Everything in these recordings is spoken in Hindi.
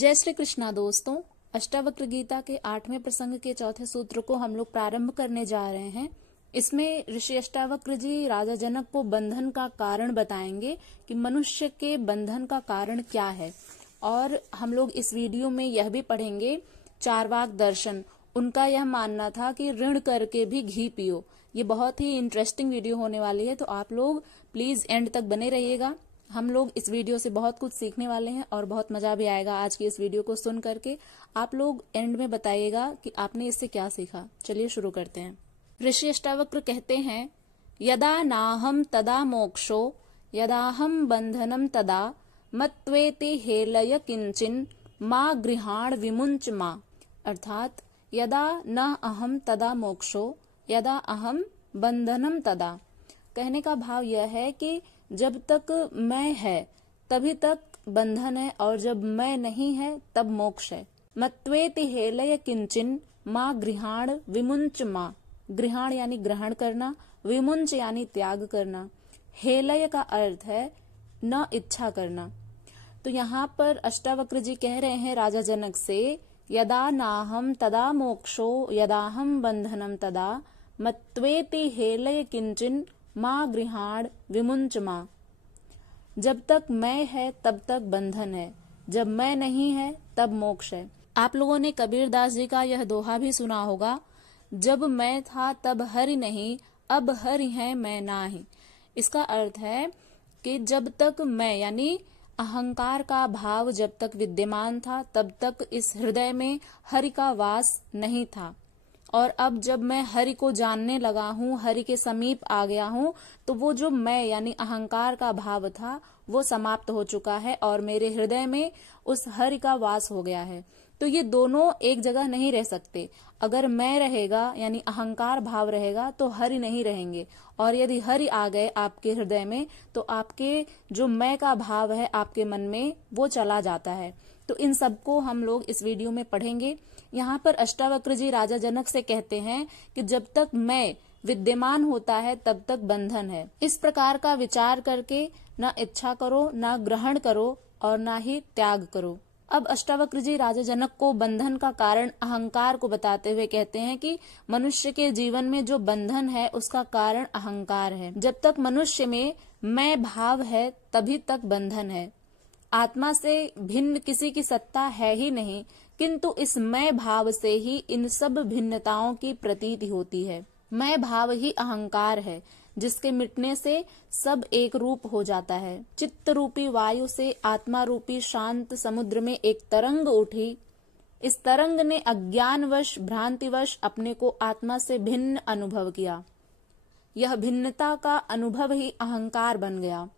जय श्री कृष्णा दोस्तों। अष्टावक्र गीता के 8वें प्रसंग के चौथे सूत्र को हम लोग प्रारंभ करने जा रहे हैं। इसमें ऋषि अष्टावक्र जी राजा जनक को बंधन का कारण बताएंगे कि मनुष्य के बंधन का कारण क्या है। और हम लोग इस वीडियो में यह भी पढ़ेंगे चारवाक दर्शन। उनका यह मानना था कि ऋण करके भी घी पियो। ये बहुत ही इंटरेस्टिंग वीडियो होने वाली है, तो आप लोग प्लीज एंड तक बने रहिएगा। हम लोग इस वीडियो से बहुत कुछ सीखने वाले हैं और बहुत मजा भी आएगा आज की इस वीडियो को सुन करके। आप लोग एंड में बताइएगा कि आपने इससे क्या सीखा। चलिए शुरू करते हैं। ऋषि अष्टावक्र कहते हैं, यदा नाहम तदा मोक्षो यदाहम बंधनम तदा मत्वेति हेलय किंचिन मा गृहाण विमुंच मा। अर्थात यदा न अहम तदा मोक्षो यदा अहम बंधनम तदा। कहने का भाव यह है कि जब तक मैं है तभी तक बंधन है और जब मैं नहीं है तब मोक्ष है। मत्वेति हेलय किंचिन माँ गृहाण विमुंच माँ। गृहाण यानी ग्रहण करना, विमुंच यानी त्याग करना। हेलय का अर्थ है न इच्छा करना। तो यहाँ पर अष्टावक्र जी कह रहे हैं राजा जनक से, यदा नाहम तदा मोक्षो यदाहम बंधनम तदा मत्वेति हेलय किंचिन माँ गृहाण विमुंच माँ। जब तक मैं है तब तक बंधन है, जब मैं नहीं है तब मोक्ष है। आप लोगों ने कबीरदास जी का यह दोहा भी सुना होगा, जब मैं था तब हरि नहीं, अब हरि है मैं नाही। इसका अर्थ है कि जब तक मैं यानी अहंकार का भाव जब तक विद्यमान था तब तक इस हृदय में हरि का वास नहीं था। और अब जब मैं हरि को जानने लगा हूँ, हरि के समीप आ गया हूँ, तो वो जो मैं यानी अहंकार का भाव था वो समाप्त हो चुका है और मेरे हृदय में उस हरि का वास हो गया है। तो ये दोनों एक जगह नहीं रह सकते। अगर मैं रहेगा यानी अहंकार भाव रहेगा तो हरि नहीं रहेंगे, और यदि हरि आ गए आपके हृदय में तो आपके जो मैं का भाव है आपके मन में वो चला जाता है। तो इन सबको हम लोग इस वीडियो में पढ़ेंगे। यहाँ पर अष्टावक्र जी राजा जनक से कहते हैं कि जब तक मैं विद्यमान होता है तब तक बंधन है। इस प्रकार का विचार करके न इच्छा करो, न ग्रहण करो और न ही त्याग करो। अब अष्टावक्र जी राजा जनक को बंधन का कारण अहंकार को बताते हुए कहते हैं कि मनुष्य के जीवन में जो बंधन है उसका कारण अहंकार है। जब तक मनुष्य में मैं भाव है तभी तक बंधन है। आत्मा से भिन्न किसी की सत्ता है ही नहीं, किंतु इस मैं भाव से ही इन सब भिन्नताओं की प्रतीति होती है। मैं भाव ही अहंकार है, जिसके मिटने से सब एक रूप हो जाता है। चित्त रूपी वायु से आत्मा रूपी शांत समुद्र में एक तरंग उठी। इस तरंग ने अज्ञानवश भ्रांतिवश अपने को आत्मा से भिन्न अनुभव किया। यह भिन्नता का अनुभव ही अहंकार बन गया।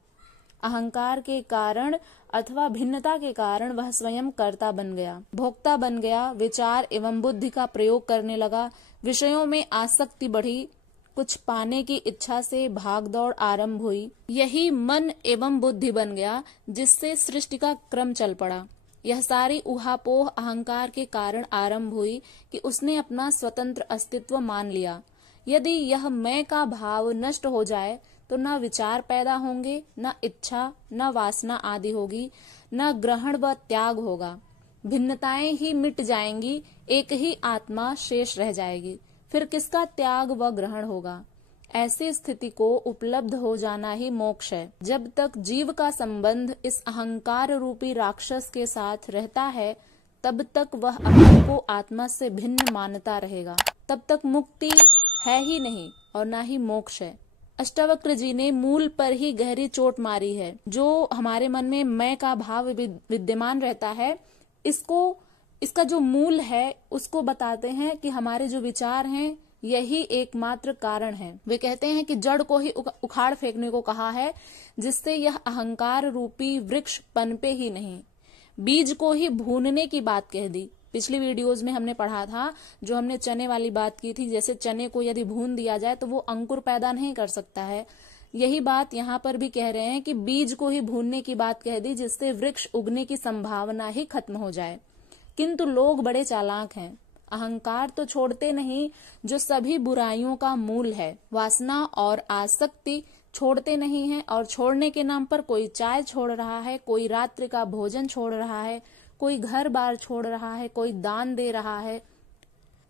अहंकार के कारण अथवा भिन्नता के कारण वह स्वयं कर्ता बन गया, भोक्ता बन गया, विचार एवं बुद्धि का प्रयोग करने लगा, विषयों में आसक्ति बढ़ी, कुछ पाने की इच्छा से भागदौड़ आरंभ हुई। यही मन एवं बुद्धि बन गया जिससे सृष्टि का क्रम चल पड़ा। यह सारी उहापोह अहंकार के कारण आरंभ हुई कि उसने अपना स्वतंत्र अस्तित्व मान लिया। यदि यह मैं का भाव नष्ट हो जाए तो न विचार पैदा होंगे, न इच्छा, न वासना आदि होगी, न ग्रहण व त्याग होगा। भिन्नताएं ही मिट जाएंगी, एक ही आत्मा शेष रह जाएगी। फिर किसका त्याग व ग्रहण होगा? ऐसी स्थिति को उपलब्ध हो जाना ही मोक्ष है। जब तक जीव का संबंध इस अहंकार रूपी राक्षस के साथ रहता है तब तक वह अपने को आत्मा से भिन्न मानता रहेगा। तब तक मुक्ति है ही नहीं और न ही मोक्ष है। अष्टावक्र जी ने मूल पर ही गहरी चोट मारी है। जो हमारे मन में मैं का भाव विद्यमान रहता है, इसका जो मूल है उसको बताते हैं कि हमारे जो विचार हैं यही एकमात्र कारण है। वे कहते हैं कि जड़ को ही उखाड़ फेंकने को कहा है, जिससे यह अहंकार रूपी वृक्ष पनपे ही नहीं। बीज को ही भूनने की बात कह दी। पिछली वीडियोस में हमने पढ़ा था, जो हमने चने वाली बात की थी, जैसे चने को यदि भून दिया जाए तो वो अंकुर पैदा नहीं कर सकता है। यही बात यहाँ पर भी कह रहे हैं कि बीज को ही भूनने की बात कह दी, जिससे वृक्ष उगने की संभावना ही खत्म हो जाए। किंतु लोग बड़े चालाक हैं। अहंकार तो छोड़ते नहीं, जो सभी बुराइयों का मूल है। वासना और आसक्ति छोड़ते नहीं हैं, और छोड़ने के नाम पर कोई चाय छोड़ रहा है, कोई रात्रि का भोजन छोड़ रहा है, कोई घर बार छोड़ रहा है, कोई दान दे रहा है,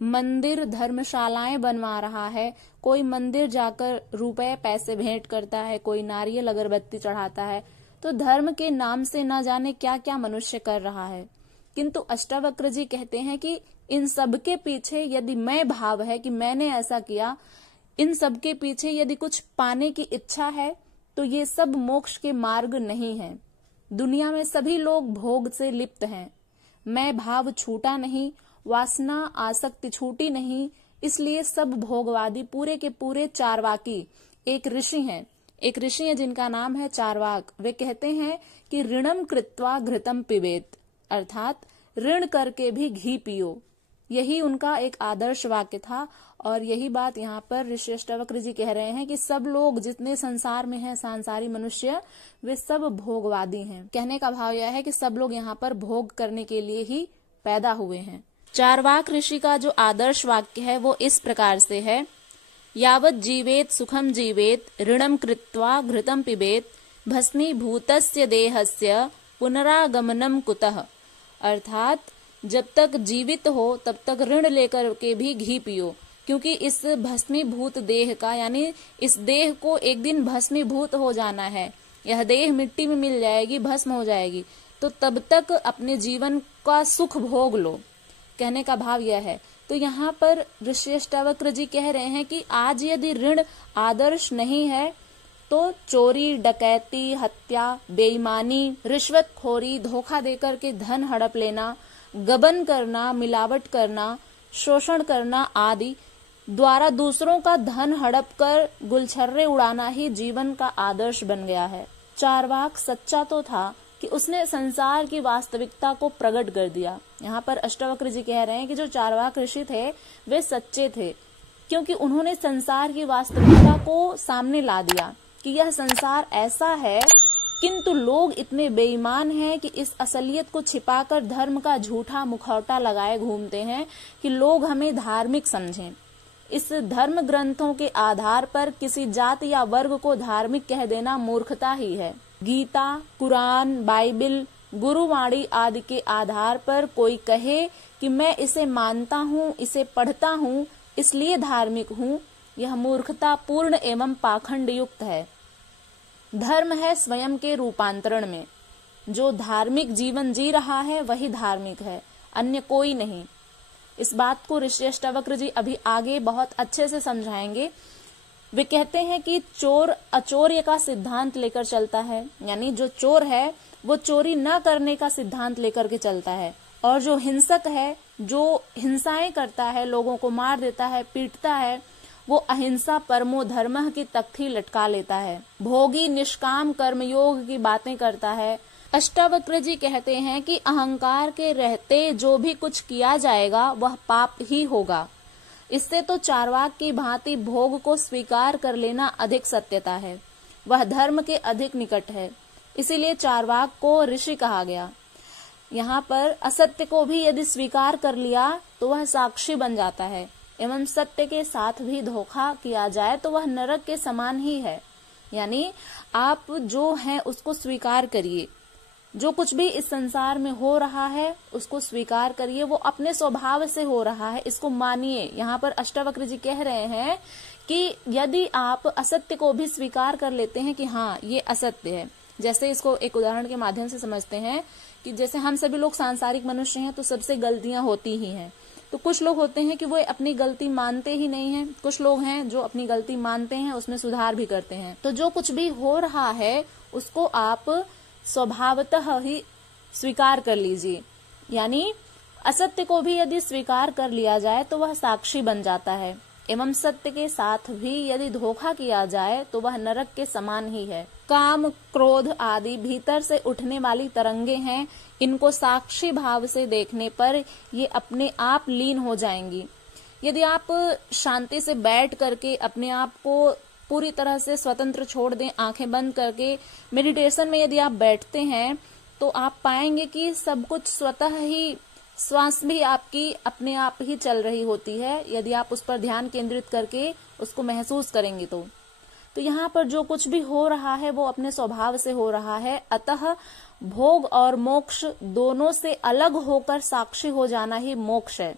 मंदिर धर्मशालाएं बनवा रहा है, कोई मंदिर जाकर रुपए पैसे भेंट करता है, कोई नारियल अगरबत्ती चढ़ाता है। तो धर्म के नाम से ना जाने क्या क्या मनुष्य कर रहा है। किंतु अष्टावक्र जी कहते हैं कि इन सब के पीछे यदि मैं भाव है कि मैंने ऐसा किया, इन सब के पीछे यदि कुछ पाने की इच्छा है, तो ये सब मोक्ष के मार्ग नहीं है। दुनिया में सभी लोग भोग से लिप्त हैं। मैं भाव छूटा नहीं, वासना आसक्ति छूटी नहीं, इसलिए सब भोगवादी पूरे के पूरे चारवाकी। एक ऋषि है जिनका नाम है चारवाक। वे कहते हैं कि ऋणम कृत्वा घृतम पिबेत, अर्थात ऋण करके भी घी पियो। यही उनका एक आदर्श वाक्य था और यही बात यहाँ पर ऋषि अष्टावक्र जी कह रहे हैं कि सब लोग जितने संसार में हैं, सांसारी मनुष्य, वे सब भोगवादी हैं। कहने का भाव यह है कि सब लोग यहाँ पर भोग करने के लिए ही पैदा हुए हैं। चारवाक ऋषि का जो आदर्श वाक्य है वो इस प्रकार से है, यावत जीवेत सुखम जीवेत ऋणम कृत्वा घृतम पिबेत भस्मीभूतस्य देहस्य पुनरागमनम कुतः, अर्थात जब तक जीवित हो तब तक ऋण लेकर के भी घी पियो, क्योंकि इस भस्मीभूत देह का, यानी इस देह को एक दिन भस्मीभूत हो जाना है। यह देह मिट्टी में मिल जाएगी, भस्म हो जाएगी, तो तब तक अपने जीवन का सुख भोग लो। कहने का भाव यह है। तो यहाँ पर ऋषि अष्टावक्र जी कह रहे हैं कि आज यदि ऋण आदर्श नहीं है तो चोरी, डकैती, हत्या, बेईमानी, रिश्वतखोरी, धोखा देकर के धन हड़प लेना, गबन करना, मिलावट करना, शोषण करना आदि द्वारा दूसरों का धन हड़प कर गुलछर्रे उड़ाना ही जीवन का आदर्श बन गया है। चारवाक सच्चा तो था कि उसने संसार की वास्तविकता को प्रकट कर दिया। यहाँ पर अष्टावक्र जी कह रहे हैं कि जो चारवाक ऋषि थे वे सच्चे थे, क्योंकि उन्होंने संसार की वास्तविकता को सामने ला दिया कि यह संसार ऐसा है, किंतु लोग इतने बेईमान हैं कि इस असलियत को छिपाकर धर्म का झूठा मुखौटा लगाए घूमते हैं कि लोग हमें धार्मिक समझें। इस धर्म ग्रंथों के आधार पर किसी जाति या वर्ग को धार्मिक कह देना मूर्खता ही है। गीता, कुरान, बाइबिल, गुरुवाणी आदि के आधार पर कोई कहे कि मैं इसे मानता हूँ, इसे पढ़ता हूँ, इसलिए धार्मिक हूँ, यह मूर्खता पूर्ण एवं पाखंड युक्त है। धर्म है स्वयं के रूपांतरण में। जो धार्मिक जीवन जी रहा है वही धार्मिक है, अन्य कोई नहीं। इस बात को ऋषि अष्टावक्र जी अभी आगे बहुत अच्छे से समझाएंगे। वे कहते हैं कि चोर अचौर्य का सिद्धांत लेकर चलता है, यानी जो चोर है वो चोरी न करने का सिद्धांत लेकर के चलता है, और जो हिंसक है, जो हिंसाएं करता है, लोगों को मार देता है, पीटता है, वो अहिंसा परमो धर्मः की तख्ती लटका लेता है। भोगी निष्काम कर्मयोग की बातें करता है। अष्टावक्र जी कहते हैं कि अहंकार के रहते जो भी कुछ किया जाएगा वह पाप ही होगा। इससे तो चारवाक की भांति भोग को स्वीकार कर लेना अधिक सत्यता है, वह धर्म के अधिक निकट है। इसीलिए चारवाक को ऋषि कहा गया। यहाँ पर असत्य को भी यदि स्वीकार कर लिया तो वह साक्षी बन जाता है, एवं सत्य के साथ भी धोखा किया जाए तो वह नरक के समान ही है। यानी आप जो है उसको स्वीकार करिए, जो कुछ भी इस संसार में हो रहा है उसको स्वीकार करिए, वो अपने स्वभाव से हो रहा है, इसको मानिए। यहाँ पर अष्टावक्र जी कह रहे हैं कि यदि आप असत्य को भी स्वीकार कर लेते हैं कि हाँ ये असत्य है, जैसे इसको एक उदाहरण के माध्यम से समझते हैं कि जैसे हम सभी लोग सांसारिक मनुष्य हैं तो सबसे गलतियां होती ही हैं। तो कुछ लोग होते हैं कि वो अपनी गलती मानते ही नहीं हैं, कुछ लोग हैं जो अपनी गलती मानते हैं, उसमें सुधार भी करते हैं। तो जो कुछ भी हो रहा है उसको आप स्वभावतः ही स्वीकार कर लीजिए। यानी असत्य को भी यदि स्वीकार कर लिया जाए तो वह साक्षी बन जाता है, एवं सत्य के साथ भी यदि धोखा किया जाए तो वह नरक के समान ही है। काम, क्रोध आदि भीतर से उठने वाली तरंगे हैं, इनको साक्षी भाव से देखने पर ये अपने आप लीन हो जाएंगी। यदि आप शांति से बैठ करके अपने आप को पूरी तरह से स्वतंत्र छोड़ दें, आंखें बंद करके मेडिटेशन में यदि आप बैठते हैं तो आप पाएंगे कि सब कुछ स्वतः ही, श्वास भी आपकी अपने आप ही चल रही होती है, यदि आप उस पर ध्यान केंद्रित करके उसको महसूस करेंगे तो यहाँ पर जो कुछ भी हो रहा है वो अपने स्वभाव से हो रहा है, अतः भोग और मोक्ष दोनों से अलग होकर साक्षी हो जाना ही मोक्ष है।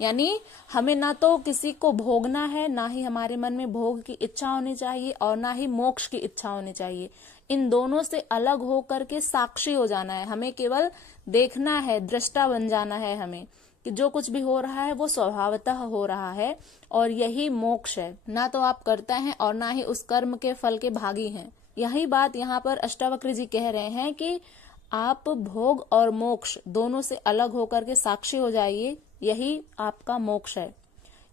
यानी हमें ना तो किसी को भोगना है, ना ही हमारे मन में भोग की इच्छा होनी चाहिए और ना ही मोक्ष की इच्छा होनी चाहिए। इन दोनों से अलग होकर के साक्षी हो जाना है। हमें केवल देखना है, दृष्टा बन जाना है हमें, कि जो कुछ भी हो रहा है वो स्वभावतः हो रहा है और यही मोक्ष है। ना तो आप करते हैं और ना ही उस कर्म के फल के भागी हैं। यही बात यहाँ पर अष्टावक्र जी कह रहे हैं कि आप भोग और मोक्ष दोनों से अलग होकर के साक्षी हो जाइए, यही आपका मोक्ष है।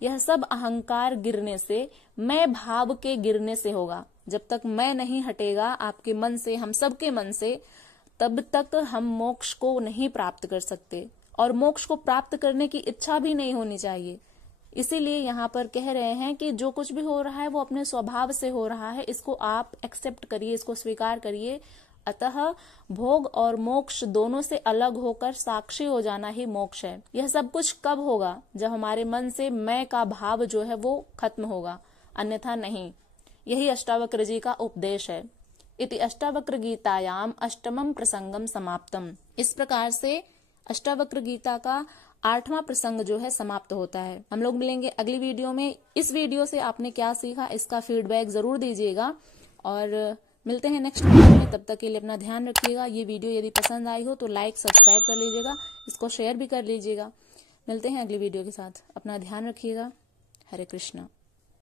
यह सब अहंकार गिरने से, मैं भाव के गिरने से होगा। जब तक मैं नहीं हटेगा आपके मन से, हम सबके मन से, तब तक हम मोक्ष को नहीं प्राप्त कर सकते और मोक्ष को प्राप्त करने की इच्छा भी नहीं होनी चाहिए। इसीलिए यहाँ पर कह रहे हैं कि जो कुछ भी हो रहा है वो अपने स्वभाव से हो रहा है, इसको आप एक्सेप्ट करिए, इसको स्वीकार करिए। अतः भोग और मोक्ष दोनों से अलग होकर साक्षी हो जाना ही मोक्ष है। यह सब कुछ कब होगा? जब हमारे मन से मैं का भाव जो है वो खत्म होगा, अन्यथा नहीं। यही अष्टावक्र जी का उपदेश है। इति अष्टावक्र गीतायाम अष्टमम प्रसंगम समाप्तम। इस प्रकार से अष्टावक्र गीता का 8वां प्रसंग जो है समाप्त होता है। हम लोग मिलेंगे अगली वीडियो में। इस वीडियो से आपने क्या सीखा इसका फीडबैक जरूर दीजिएगा और मिलते हैं नेक्स्ट वीडियो में। तब तक के लिए अपना ध्यान रखिएगा। ये वीडियो यदि पसंद आई हो तो लाइक सब्सक्राइब कर लीजिएगा, इसको शेयर भी कर लीजिएगा। मिलते हैं अगली वीडियो के साथ। अपना ध्यान रखिएगा। हरे कृष्णा।